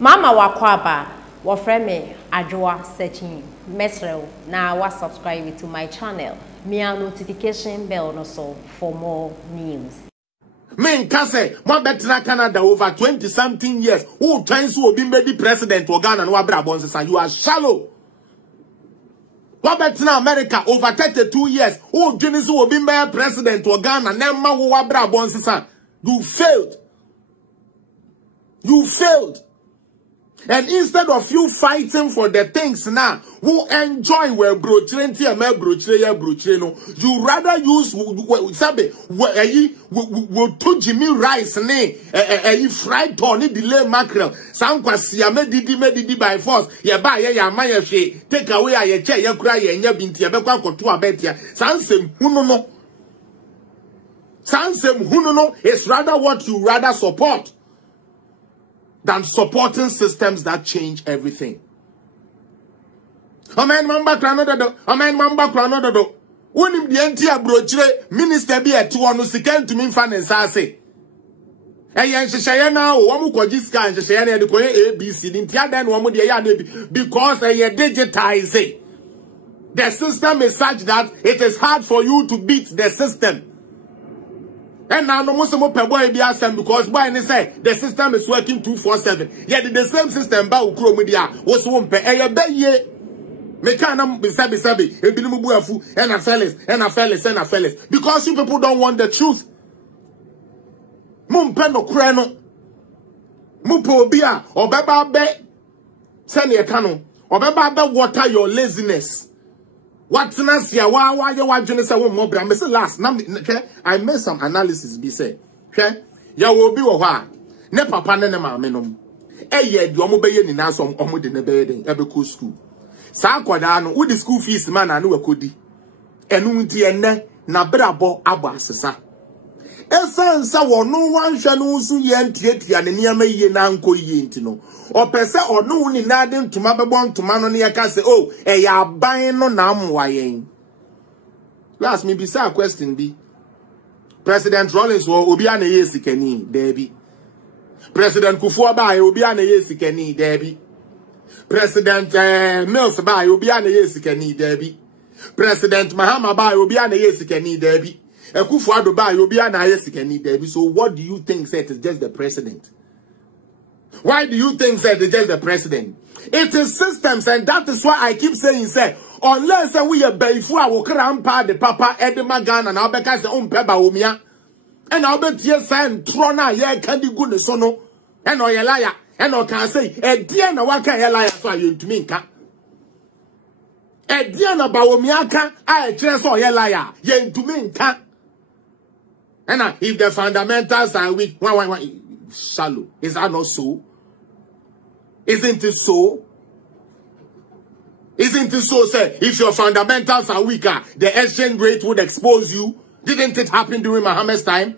Mama wakwaba wafreme ajwa searching mesrel na wa subscribe to my channel. Me a notification bell no so for more news. Men kase mo betina Canada over 20 something years. Who tries to be made president or Ghana no abra bonse. You are shallow. What betina America over 32 years. Who Guinness will be made president or Ghana nema wo abra bonse. You failed. You failed. And instead of you fighting for the things now, who enjoy where brochre no, you rather use to Jimmy rice ne fried tony delay mackerel. Some kwasiame didi by force. Ya ba ya maya she take away a chair ya cry and ya binti ya bekwa kotu abetia. Sansem hunono is rather what you rather support than supporting systems that change everything. Amen mamba kranododo. Amen mamba kranododo. Unim the entire brochre minister be at one who second to me fan and say. Ayan Shayana, Wamu Kojiska and Shayana, the Koye ABC, the entire then Wamu de because they digitize. The system is such that it is hard for you to beat the system. And now no most more boy be asem because why they say the system is working 247. Yet the same system ba ukro media was won pe eye be ye. Me can am be sabi e bi mu buafu and a fellas. Because you people don't want the truth. Mum pe no kure no. Mu po obi a obeba be se ne ka no. Obeba be water your laziness. What's not here? Why you want to say one more? I say last. I made some analysis. Be say, okay, ya will be wa. Ne papa ne mama no. Ye do mo be ye ni na so omo de ne be den e be ko school. Sa akwada no, with the school fees man anu we kodi. Enu nti enne na brabo abo asesa. Esansa wono wanhwa no so ye ntiatia ne niam ye na nko ye nti no. Opese onu ni na de ntuma bebo ntuma no ne yaka se oh ya ban no na amwa yen. Last me be say question be. President Rawlings wo obi ana ye sikani debi. President Kufuor ba obi ana ye sikani debi. President Mills ba obi ana ye sikani debi. President Mahama ba obi ana ye sikani debi. So what do you think said is just the president? Why do you think said it's just the president? It is systems, and that is why I keep saying, say, unless we are before our grandpa, the papa, Edema Ghana, and I'll be cast on Bawumia, and I'll bet yes, and Trona, yeah, can be good, sono, and or a liar, and I can say, a dear, no one can liar, so you to me, a dear, no Bawumia, I dress or a liar, yen to me, and if the fundamentals are weak, why, shallow. Is that not so? Isn't it so? Isn't it so, sir? If your fundamentals are weaker, the exchange rate would expose you. Didn't it happen during Muhammad's time?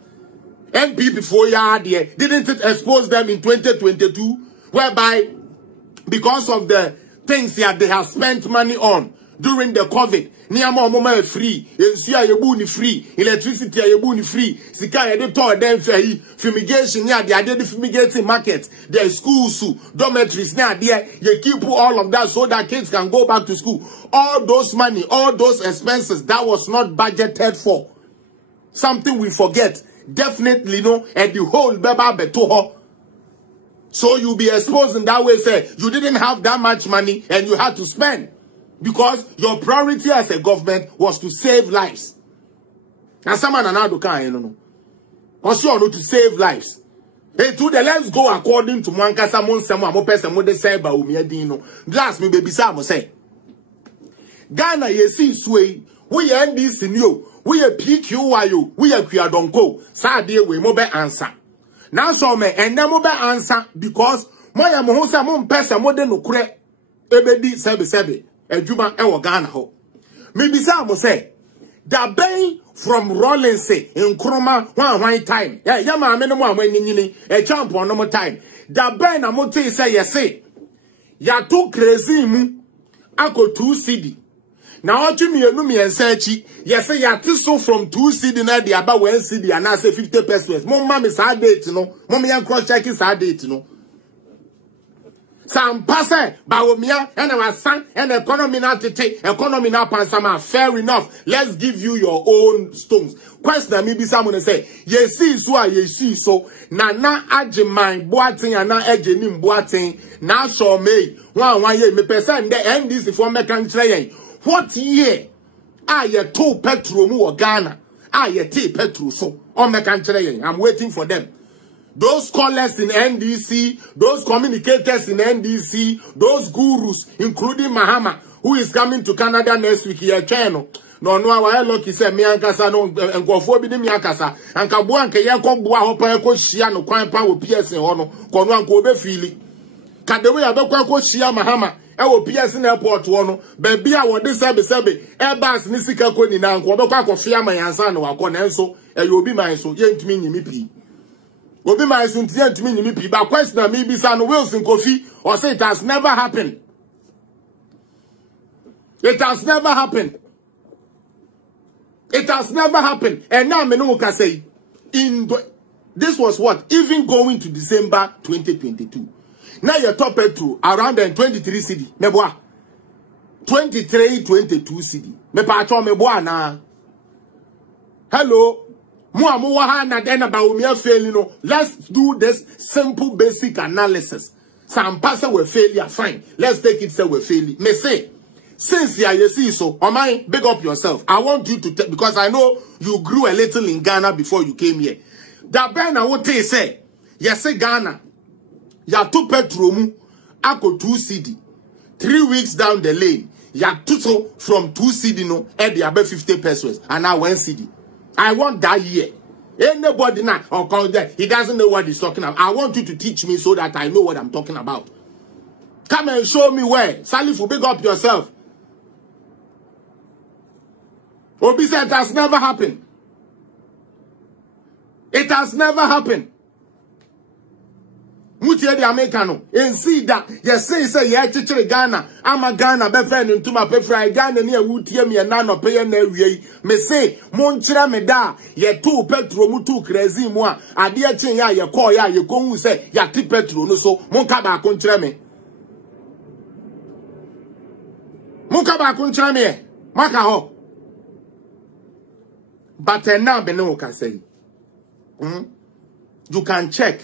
MP before you are there, didn't it expose them in 2022? Whereby, because of the things that they have spent money on during the COVID, Niamo mama free, Sia Yabuni free, electricity Yabuni free, Sika editor then fumigation, yeah, they are the fumigating market, the schools, dormitories, now there, you keep all of that so that kids can go back to school. All those money, all those expenses, that was not budgeted for. Something we forget. Definitely no, and the whole beba betoho. So you'll be exposed in that way, say, you didn't have that much money and you had to spend. Because your priority as a government was to save lives. And someone another can, you know. Also, to save lives. Hey, to the let's go according to Manka Samon Samo, mo person mo de say Bawumia dino. Glass me baby Samo say. Ghana ye see sway. We end this in you. We a PQYU. We a Kwiadonko. Sa dear we mo be answer. Now so me and then mo be answer because moya mo hosa mo person mo de no kure. Ebedi sebe. Ejuma ewo Ghana ho. Maybe some say that bay from Rawlings say in Kroma one time. Yeah, yama me no mo amanyini e champ on no more time. That bay na mo say yes say. Ya too crazy mu ako 2 CD. Na otu mi enu mi ensechi yes say ya so from 2 CD na dey about 1 CD and I say 50 pesos. Mo ma me sa date no. Mo me yan cross check sa date no. Some passe, Bawumia, and our son, and economy now pansama. Fair enough. Let's give you your own stones. Question maybe someone say, ye see so, na ajimine boating and na ejenim boating, na show me. One year, me person the end this for me can try. What year? Ye to petrol or Ghana. Ye tea petrol so. On me can try. I'm waiting for them. Those scholars in NDC, those communicators in NDC, those gurus, including Mahama, who is coming to Canada next week here, channel. No, I lucky say me ankasa no nkofo bi me akasa anka bo anka ye ko bo ahopa ko hia no kwan pa wo PS ho no ko no anka obe fili ka de we abekwa ko hia Mahama e wo PS na airport ho no ba bia wo de sebe airbus ni sika ko ni na anka obekwa akofia mayansa no wakọ na enso e yo obi man so ye ntumi nyimi pi obi man so ntumi nyimi pi ba question na me bi sa no Wilson Kofi or say it has never happened. It has never happened. It has never happened. And now Menu can say, this was what? Even going to December 2022. Now your top petrol around the 23 city. Meboa. 23, 22 city. Mepacho meboa na. Hello. Let's do this simple basic analysis. Some person will failure. Fine. Let's take it say we failure. Me say. Since you see so, Omai, big up yourself. I want you to because I know you grew a little in Ghana before you came here. That Ben I would say, yes, Ghana, ya 2 petrol, ako 2 CD. 3 weeks down the lane, ya tuto from 2 CD no, and the above 50 pesos, and now 1 CD. I want that year. Anybody now or call that he doesn't know what he's talking about. I want you to teach me so that I know what I'm talking about. Come and show me where. Salif, big up yourself. Obi said it has never happened. It has never happened. Mutie the Americano. And see that. Yes, say, yeah, teacher Ghana. I'm a Ghana, be friend into my pay fry Ghana near Wutie me and nano pay and me say, Monchira me da, ye 2 petrol mutu crazy moi. A dear chin ya, ye call ya, ye go say, ya 3 petrol no so, Monkaba contra me. Monkaba contra me. Makaho. But now Beno can say, you can check.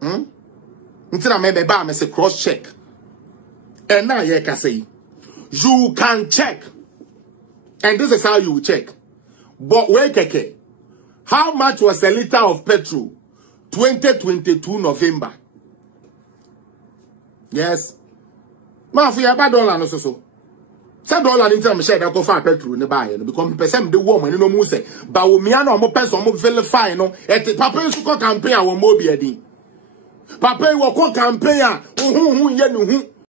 Until I maybe buy me say cross check. And now you can say, you can check. And this is how you check. But wait, okay. How much was a liter of petrol? 2022 November. Yes. Ma fi $1 no so. $7 in terms of go for petrol ne buy no because person the woman no mu say Bawumia no mo person mo verify no et papa su ko campaign a wo mo bi edi papa wo ko campaign a hu ye no hu